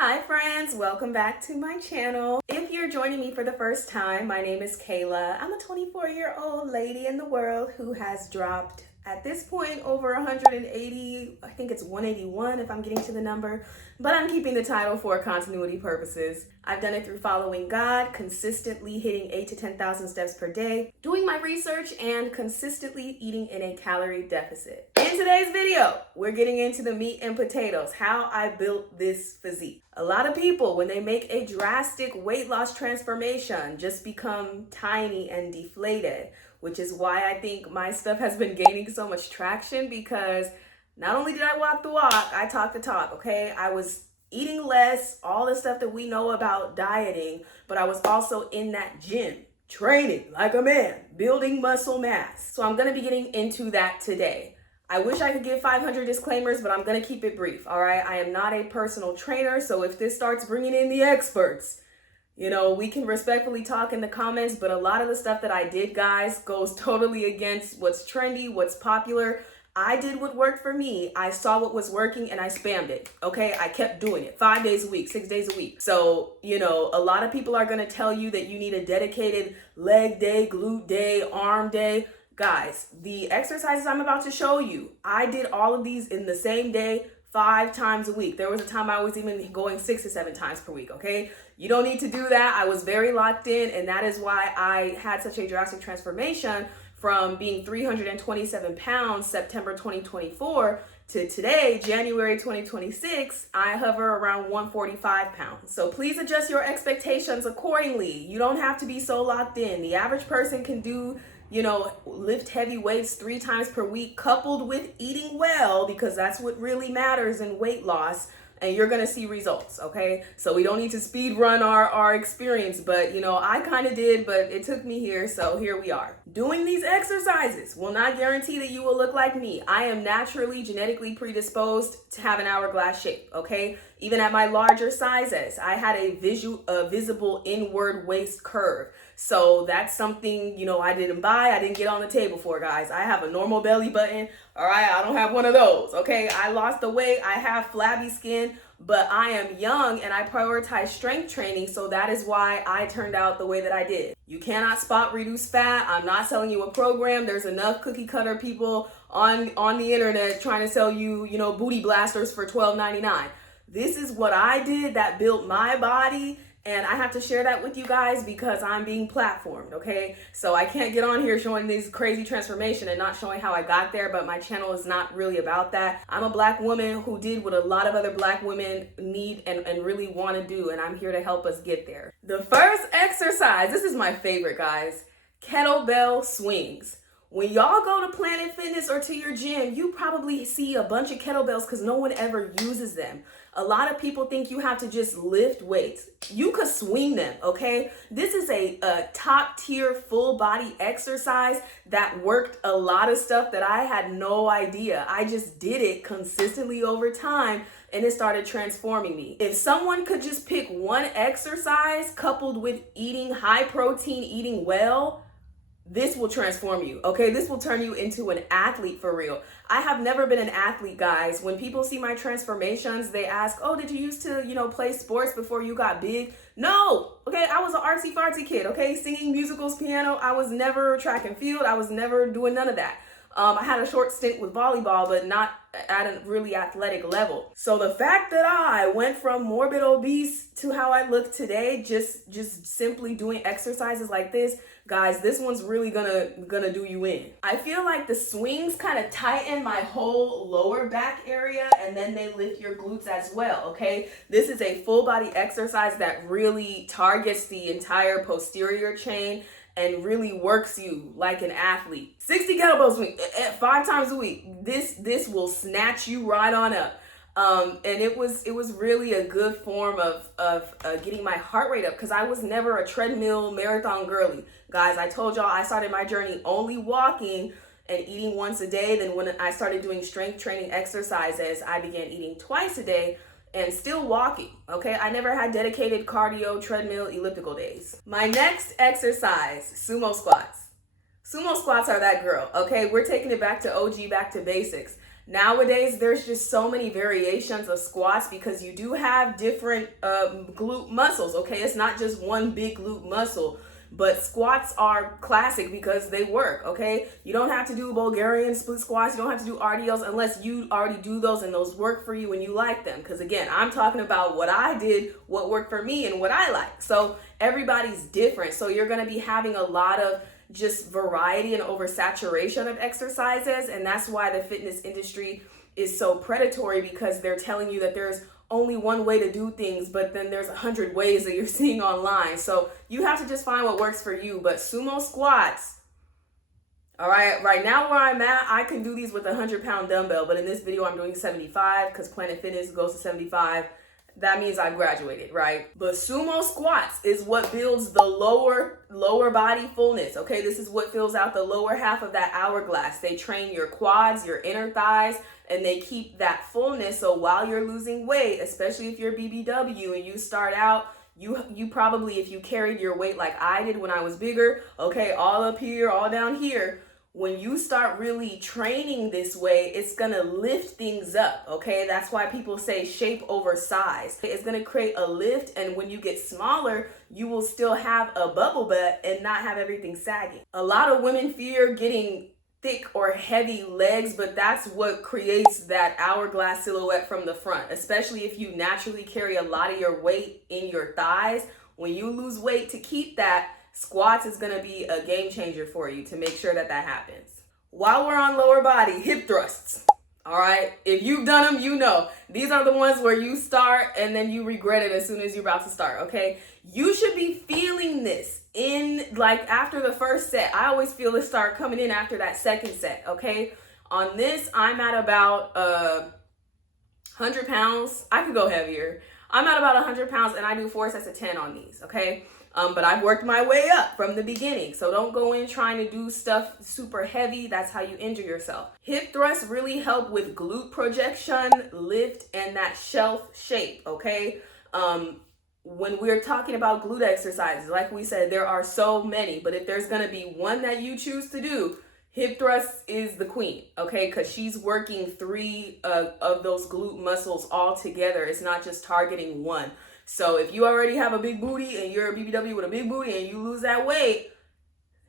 Hi friends, welcome back to my channel. If you're joining me for the first time, my name is Kayla. I'm a 24-year-old lady in the world who has dropped at this point over 180, I think it's 181 if I'm getting to the number, but I'm keeping the title for continuity purposes. I've done it through following God, consistently hitting 8 to 10,000 steps per day, doing my research, and consistently eating in a calorie deficit. In today's video, we're getting into the meat and potatoes, how I built this physique. A lot of people, when they make a drastic weight loss transformation, just become tiny and deflated, which is why I think my stuff has been gaining so much traction, because not only did I walk the walk, I talked the talk, okay? I was eating less, all the stuff that we know about dieting, but I was also in that gym, training like a man, building muscle mass. So I'm gonna be getting into that today. I wish I could give 500 disclaimers, but I'm gonna keep it brief, all right? I am not a personal trainer, so if this starts bringing in the experts, we can respectfully talk in the comments, but a lot of the stuff that I did, guys, goes totally against what's trendy, what's popular. I did what worked for me. I saw what was working and I spammed it, okay? I kept doing it 5 days a week, 6 days a week. So, a lot of people are gonna tell you that you need a dedicated leg day, glute day, arm day. Guys, the exercises I'm about to show you, I did all of these in the same day, 5 times a week. There was a time I was even going 6 to 7 times per week, okay? You don't need to do that. I was very locked in, and that is why I had such a drastic transformation from being 327 pounds September 2024 to today, January 2026, I hover around 145 pounds. So please adjust your expectations accordingly. You don't have to be so locked in. The average person can do lift heavy weights 3 times per week, coupled with eating well, because that's what really matters in weight loss, and you're gonna see results, okay? So we don't need to speed run our experience, but I kind of did, but it took me here, so here we are. Doing these exercises will not guarantee that you will look like me. I am naturally genetically predisposed to have an hourglass shape, okay? Even at my larger sizes, I had a visible inward waist curve. So that's something, I didn't buy. I didn't get on the table for, guys. I have a normal belly button. All right, I don't have one of those, okay? I lost the weight. I have flabby skin, but I am young and I prioritize strength training. So that is why I turned out the way that I did. You cannot spot reduce fat. I'm not selling you a program. There's enough cookie cutter people on the internet trying to sell you, booty blasters for $12.99. This is what I did that built my body, and I have to share that with you guys because I'm being platformed, okay? So I can't get on here showing this crazy transformation and not showing how I got there, but my channel is not really about that. I'm a Black woman who did what a lot of other Black women need and really want to do, and I'm here to help us get there. The first exercise, this is my favorite, guys, kettlebell swings. When y'all go to Planet Fitness or to your gym, you probably see a bunch of kettlebells because no one ever uses them. A lot of people think you have to just lift weights. You could swing them, okay? This is a top tier full body exercise that worked a lot of stuff that I had no idea. I just did it consistently over time and it started transforming me. If someone could just pick one exercise coupled with eating high protein, eating well, this will transform you, okay? This will turn you into an athlete for real. I have never been an athlete, guys. When people see my transformations, they ask, oh, did you used to, play sports before you got big? No, okay? I was an artsy-fartsy kid, okay? Singing, musicals, piano. I was never track and field. I was never doing none of that. I had a short stint with volleyball, but not at a really athletic level. So the fact that I went from morbid obese to how I look today, just simply doing exercises like this, guys, this one's really gonna do you in. I feel like the swings kind of tighten my whole lower back area, and then they lift your glutes as well, okay? This is a full body exercise that really targets the entire posterior chain and really works you like an athlete. 60 kettlebell swings 5 times a week. This will snatch you right on up. And it was really a good form of getting my heart rate up, because I was never a treadmill marathon girly. Guys, I told y'all I started my journey only walking and eating once a day. Then when I started doing strength training exercises, I began eating twice a day and still walking, okay? I never had dedicated cardio, treadmill, elliptical days. My next exercise, sumo squats. Sumo squats are that girl, okay? We're taking it back to OG, back to basics. Nowadays, there's just so many variations of squats because you do have different glute muscles, okay? It's not just one big glute muscle, but squats are classic because they work, okay? You don't have to do Bulgarian split squats. You don't have to do RDLs unless you already do those and those work for you and you like them. Because again, I'm talking about what I did, what worked for me, and what I like. So everybody's different. So you're going to be having a lot of just variety and oversaturation of exercises, and that's why the fitness industry is so predatory, because they're telling you that there's only one way to do things, but then there's 100 ways that you're seeing online. So you have to just find what works for you. But sumo squats, all right now where I'm at, I can do these with a 100-pound dumbbell, but in this video I'm doing 75 because Planet Fitness goes to 75. That means I graduated, right? But sumo squats is what builds the lower body fullness, okay? This is what fills out the lower half of that hourglass. They train your quads, your inner thighs, and they keep that fullness. So while you're losing weight, especially if you're BBW and you start out, you probably, if you carried your weight like I did when I was bigger, okay, all up here, all down here, when you start really training this way, it's gonna lift things up, okay? That's why people say shape over size. It's gonna create a lift, and when you get smaller, you will still have a bubble butt and not have everything sagging. A lot of women fear getting thick or heavy legs, but that's what creates that hourglass silhouette from the front, especially if you naturally carry a lot of your weight in your thighs. When you lose weight to keep that, squats is going to be a game changer for you to make sure that that happens. While we're on lower body, hip thrusts. All right. If you've done them, you know, these are the ones where you start and then you regret it as soon as you're about to start. Okay. You should be feeling this in like after the first set. I always feel it start coming in after that second set. Okay. On this, I'm at about 100 pounds. I could go heavier. I'm at about 100 pounds and I do 4 sets of 10 on these. Okay. But I've worked my way up from the beginning. So don't go in trying to do stuff super heavy. That's how you injure yourself. Hip thrusts really help with glute projection, lift, and that shelf shape, okay? When we're talking about glute exercises, like we said, there are so many. But if there's going to be one that you choose to do, hip thrusts is the queen, okay? Because she's working 3 of those glute muscles all together. It's not just targeting one. So if you already have a big booty and you're a BBW with a big booty and you lose that weight,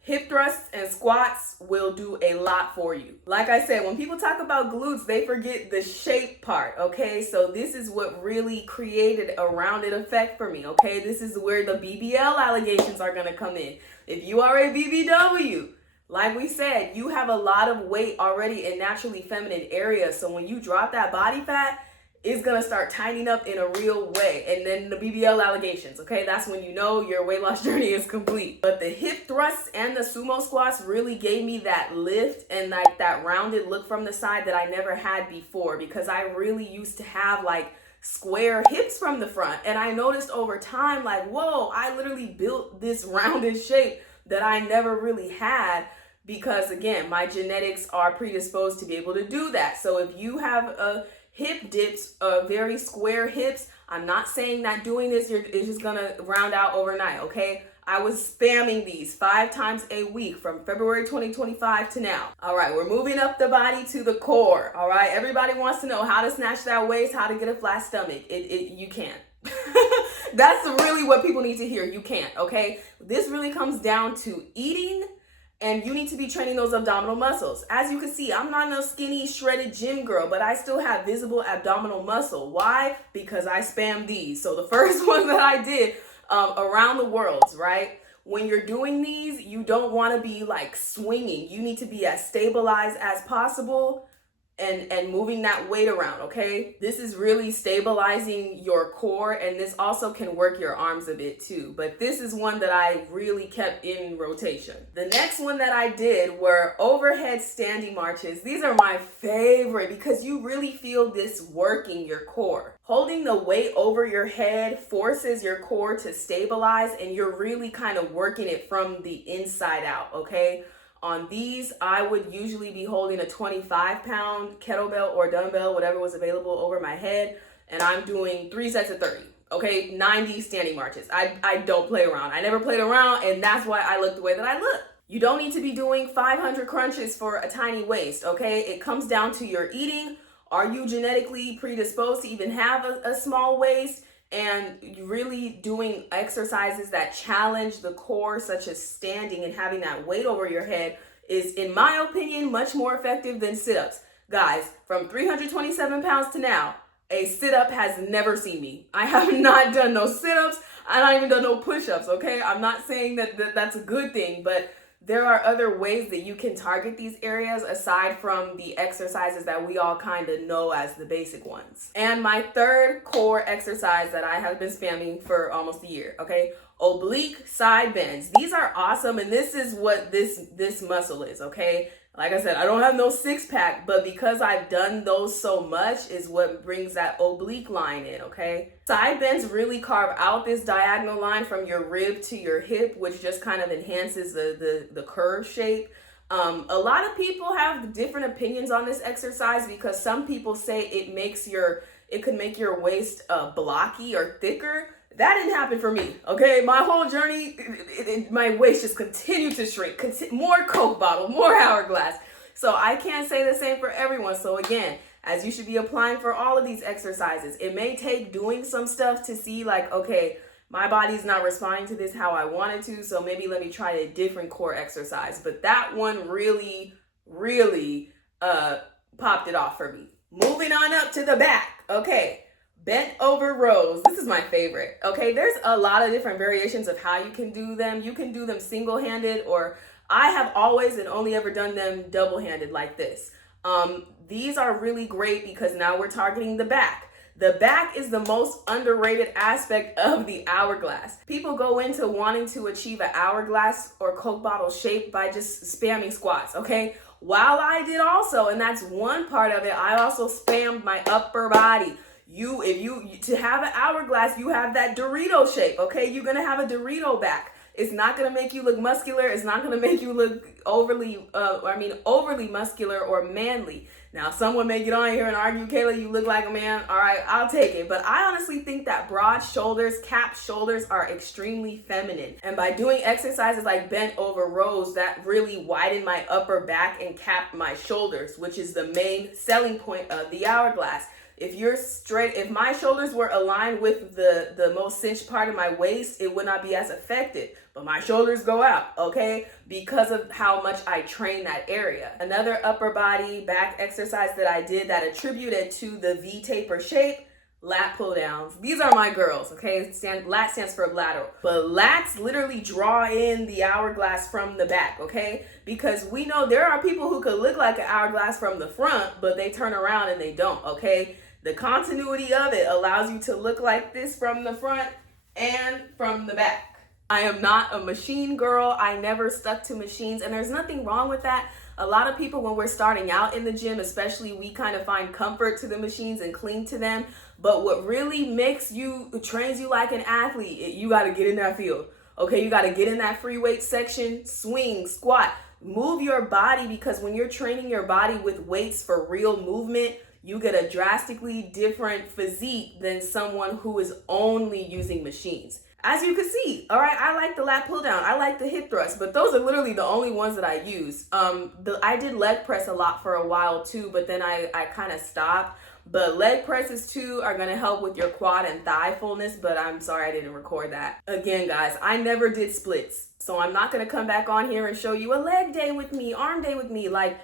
hip thrusts and squats will do a lot for you. Like I said, when people talk about glutes, they forget the shape part, okay? So this is what really created a rounded effect for me, okay? This is where the BBL allegations are gonna come in. If you are a BBW, like we said, you have a lot of weight already in naturally feminine areas. So when you drop that body fat, it's gonna start tightening up in a real way. And then the BBL allegations, okay? That's when you know your weight loss journey is complete. But the hip thrusts and the sumo squats really gave me that lift and like that rounded look from the side that I never had before, because I really used to have like square hips from the front. And I noticed over time, like, whoa, I literally built this rounded shape that I never really had, because again, my genetics are predisposed to be able to do that. So if you have a hip dips, very square hips, I'm not saying that doing this is just gonna round out overnight, okay? I was spamming these 5 times a week from February 2025 to now. All right, we're moving up the body to the core, all right? Everybody wants to know how to snatch that waist, how to get a flat stomach. You can't. That's really what people need to hear. You can't, okay? This really comes down to eating, and you need to be training those abdominal muscles. As you can see, I'm not no skinny, shredded gym girl, but I still have visible abdominal muscle. Why? Because I spam these. So the first one that I did around the world, right? When you're doing these, you don't want to be like swinging. You need to be as stabilized as possible and moving that weight around, okay? This is really stabilizing your core, and this also can work your arms a bit too. But this is one that I really kept in rotation. The next one that I did were overhead standing marches. These are my favorite because you really feel this working your core. Holding the weight over your head forces your core to stabilize, and you're really kind of working it from the inside out, okay? On these, I would usually be holding a 25-pound kettlebell or dumbbell, whatever was available, over my head, and I'm doing 3 sets of 30, okay? 90 standing marches. I don't play around. I never played around, and that's why I look the way that I look. You don't need to be doing 500 crunches for a tiny waist, okay? It comes down to your eating. Are you genetically predisposed to even have a small waist? And really doing exercises that challenge the core, such as standing and having that weight over your head, is, in my opinion, much more effective than sit-ups. Guys, from 327 pounds to now, a sit-up has never seen me. I have not done no sit-ups. I don't even done no push-ups, okay? I'm not saying that that's a good thing, but there are other ways that you can target these areas aside from the exercises that we all kind of know as the basic ones. And my third core exercise that I have been spamming for almost a year, okay? Oblique side bends. These are awesome, and this is what this muscle is, okay? Like I said, I don't have no six pack, but because I've done those so much is what brings that oblique line in, okay? Side bends really carve out this diagonal line from your rib to your hip, which just kind of enhances the curve shape. A lot of people have different opinions on this exercise because some people say it could make your waist blocky or thicker. That didn't happen for me, okay? My whole journey, my waist just continued to shrink. More Coke bottle, more hourglass. So I can't say the same for everyone. So again, as you should be applying for all of these exercises, it may take doing some stuff to see like, okay, my body's not responding to this how I wanted to, so maybe let me try a different core exercise. But that one really, really popped it off for me. Moving on up to the back, okay. Bent over rows. This is my favorite. Okay, there's a lot of different variations of how you can do them. You can do them single-handed, or I have always and only ever done them double-handed like this. These are really great because now we're targeting the back. The back is the most underrated aspect of the hourglass. People go into wanting to achieve an hourglass or Coke bottle shape by just spamming squats, okay? While I did also, and that's one part of it, I also spammed my upper body. To have an hourglass, you have that Dorito shape, okay? You're gonna have a Dorito back. It's not gonna make you look muscular. It's not gonna make you look overly muscular or manly. Now, someone may get on here and argue, Kayla, you look like a man. All right, I'll take it. But I honestly think that broad shoulders, capped shoulders are extremely feminine. And by doing exercises like bent over rows, that really widened my upper back and capped my shoulders, which is the main selling point of the hourglass. If my shoulders were aligned with the most cinched part of my waist, it would not be as effective. But my shoulders go out, okay? Because of how much I train that area. Another upper body back exercise that I did that attributed to the V taper shape, lat pull downs. These are my girls, okay? Lat stands for lateral. But lats literally draw in the hourglass from the back, okay? Because we know there are people who could look like an hourglass from the front, but they turn around and they don't, okay? The continuity of it allows you to look like this from the front and from the back. I am not a machine girl. I never stuck to machines, and there's nothing wrong with that. A lot of people, when we're starting out in the gym, especially, we kind of find comfort to the machines and cling to them. But what really trains you like an athlete, you got to get in that field. Okay, you got to get in that free weight section, swing, squat, move your body, because when you're training your body with weights for real movement, you get a drastically different physique than someone who is only using machines. As you can see, all right, I like the lat pull down, I like the hip thrust, but those are literally the only ones that I use. I did leg press a lot for a while too, but then I kind of stopped. But leg presses too are gonna help with your quad and thigh fullness, but I'm sorry I didn't record that. Again, guys, I never did splits, so I'm not gonna come back on here and show you a leg day with me, arm day with me. Like,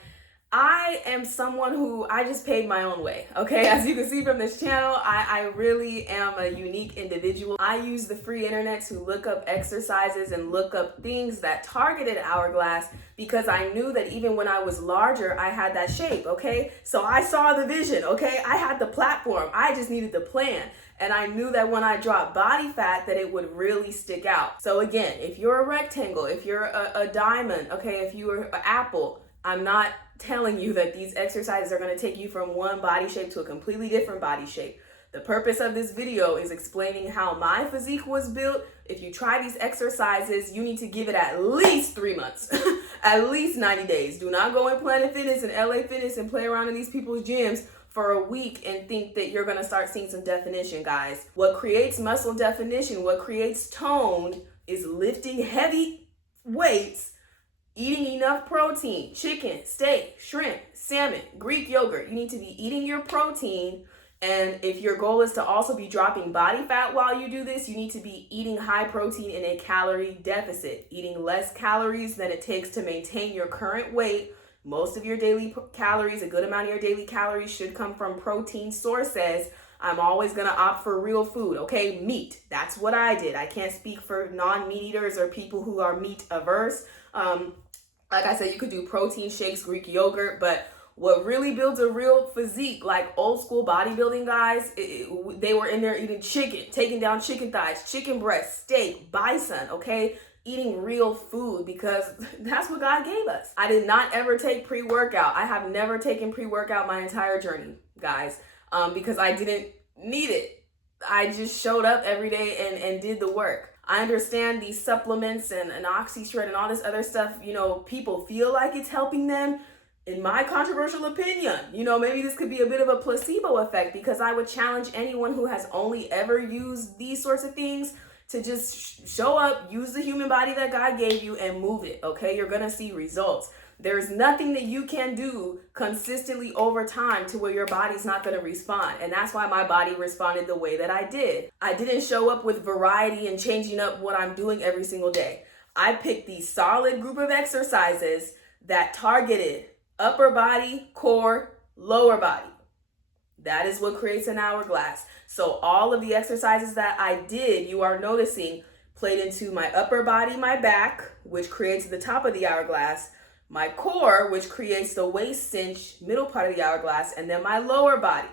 I am someone who I just paid my own way, okay? As you can see from this channel, I really am a unique individual. I use the free internet to look up exercises and look up things that targeted hourglass because I knew that even when I was larger, I had that shape, okay? So I saw the vision, okay? I had the platform. I just needed the plan. And I knew that when I dropped body fat, that it would really stick out. So again, if you're a rectangle, if you're a diamond, okay, if you're an apple, I'm not telling you that these exercises are going to take you from one body shape to a completely different body shape. The purpose of this video is explaining how my physique was built. If you try these exercises, you need to give it at least 3 months, at least 90 days. Do not go in Planet Fitness and LA Fitness and play around in these people's gyms for a week and think that you're going to start seeing some definition, guys. What creates muscle definition, what creates tone, is lifting heavy weights eating enough protein, chicken, steak, shrimp, salmon, Greek yogurt. You need to be eating your protein. And if your goal is to also be dropping body fat while you do this, you need to be eating high protein in a calorie deficit, eating less calories than it takes to maintain your current weight. Most of your daily calories, a good amount of your daily calories should come from protein sources. I'm always going to opt for real food, okay? Meat. That's what I did. I can't speak for non-meat eaters or people who are meat averse. Like I said, you could do protein shakes, Greek yogurt, but what really builds a real physique, like old school bodybuilding guys, they were in there eating chicken, taking down chicken thighs, chicken breast, steak, bison, okay? Eating real food, because that's what God gave us. I did not ever take pre-workout. I have never taken pre-workout my entire journey, guys, because I didn't need it. I just showed up every day and did the work. I understand these supplements and OxyShred and all this other stuff, you know, people feel like it's helping them. In my controversial opinion, you know, maybe this could be a bit of a placebo effect, because I would challenge anyone who has only ever used these sorts of things to just show up, use the human body that God gave you and move it, okay? You're gonna see results. There's nothing that you can do consistently over time to where your body's not gonna respond. And that's why my body responded the way that I did. I didn't show up with variety and changing up what I'm doing every single day. I picked these solid group of exercises that targeted upper body, core, lower body. That is what creates an hourglass. So all of the exercises that I did, you are noticing, played into my upper body, my back, which creates the top of the hourglass, my core, which creates the waist cinch, middle part of the hourglass, and then my lower body.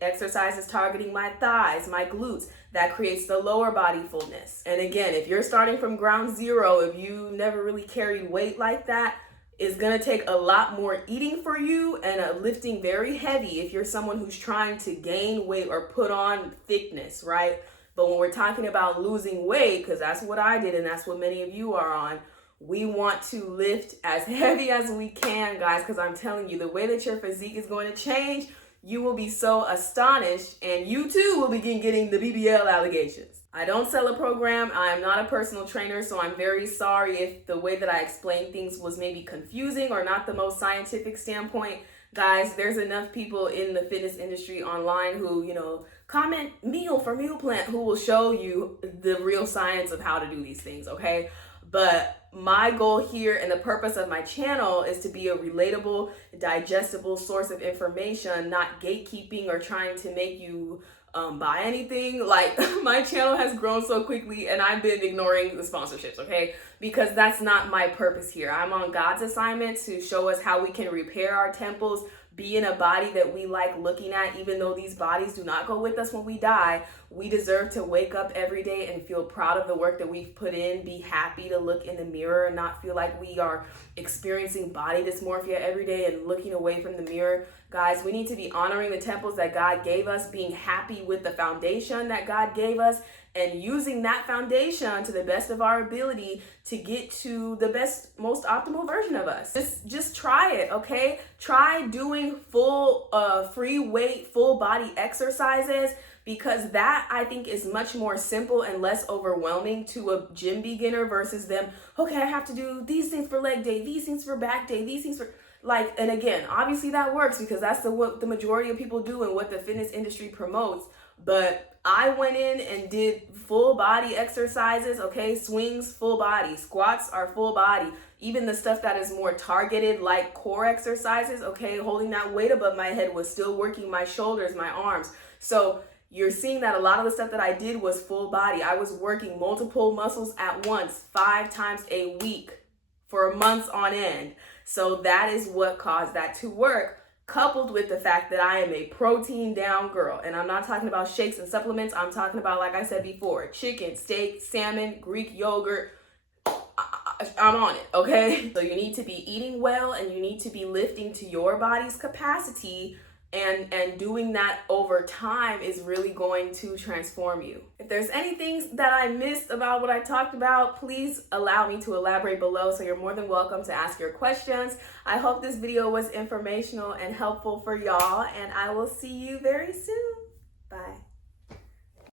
Exercises targeting my thighs, my glutes, that creates the lower body fullness. And again, if you're starting from ground zero, if you never really carried weight like that, it's gonna take a lot more eating for you and lifting very heavy if you're someone who's trying to gain weight or put on thickness, right? But when we're talking about losing weight, because that's what I did and that's what many of you are on, we want to lift as heavy as we can, guys, because I'm telling you, the way that your physique is going to change, you will be so astonished, and you too will begin getting the BBL allegations. I don't sell a program. I'm not a personal trainer, so I'm very sorry if the way that I explained things was maybe confusing or not the most scientific standpoint. Guys, there's enough people in the fitness industry online who, you know, comment meal for meal plan, who will show you the real science of how to do these things, okay? But my goal here and the purpose of my channel is to be a relatable, digestible source of information, not gatekeeping or trying to make you buy anything. Like, my channel has grown so quickly and I've been ignoring the sponsorships, okay? Because that's not my purpose here. I'm on God's assignment to show us how we can repair our temples, be in a body that we like looking at. Even though these bodies do not go with us when we die, we deserve to wake up every day and feel proud of the work that we've put in, be happy to look in the mirror and not feel like we are experiencing body dysmorphia every day and looking away from the mirror. Guys, we need to be honoring the temples that God gave us, being happy with the foundation that God gave us, and using that foundation to the best of our ability to get to the best, most optimal version of us. Just try it, okay? Try doing full free weight, full body exercises, because that, I think, is much more simple and less overwhelming to a gym beginner versus them, okay, I have to do these things for leg day, these things for back day, these things for... Like, and again, obviously that works because that's what the majority of people do and what the fitness industry promotes. But I went in and did full body exercises, okay? Swings, full body. Squats are full body. Even the stuff that is more targeted, like core exercises, okay? Holding that weight above my head was still working my shoulders, my arms. So you're seeing that a lot of the stuff that I did was full body. I was working multiple muscles at once, 5 times a week for months on end. So that is what caused that to work, coupled with the fact that I am a protein down girl. And I'm not talking about shakes and supplements. I'm talking about, like I said before, chicken, steak, salmon, Greek yogurt. I'm on it, okay? So you need to be eating well and you need to be lifting to your body's capacity, and doing that over time is really going to transform you. If there's anything that I missed about what I talked about, please allow me to elaborate below, so you're more than welcome to ask your questions. I hope this video was informational and helpful for y'all, and I will see you very soon. Bye.